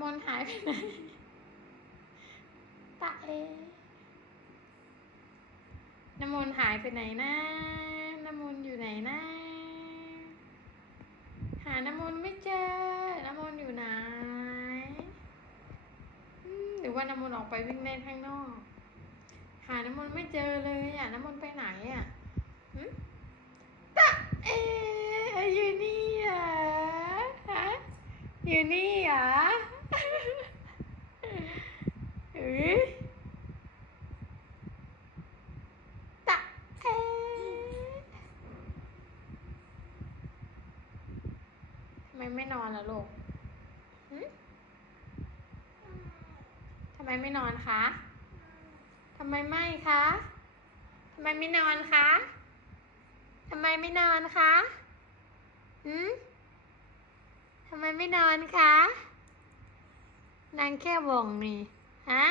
ำมนหายไปไหนตาเอน้ำมนหายไปไหนนะน้ำมนอยู่ไหนนะหาน้ำมนไม่เจอ น้ำมนอยู่ไหนหรือว่าน้ำมนออกไปวิ่งเล่นข้างนอก หาน้ำมนไม่เจอเลยอะ น้ำมนไปไหนอะตะเออยู่นี่เหรอฮะอยู่นี่เหรอ เอ้ยตะเอทำไมไม่นอนล่ะลูกทำไมไม่นอนคะทำไมไม่คะทำไมไม่นอนคะทำไมไม่นอนคะ หืมทำไมไม่นอนคะ นางแค่วงนี่ฮะ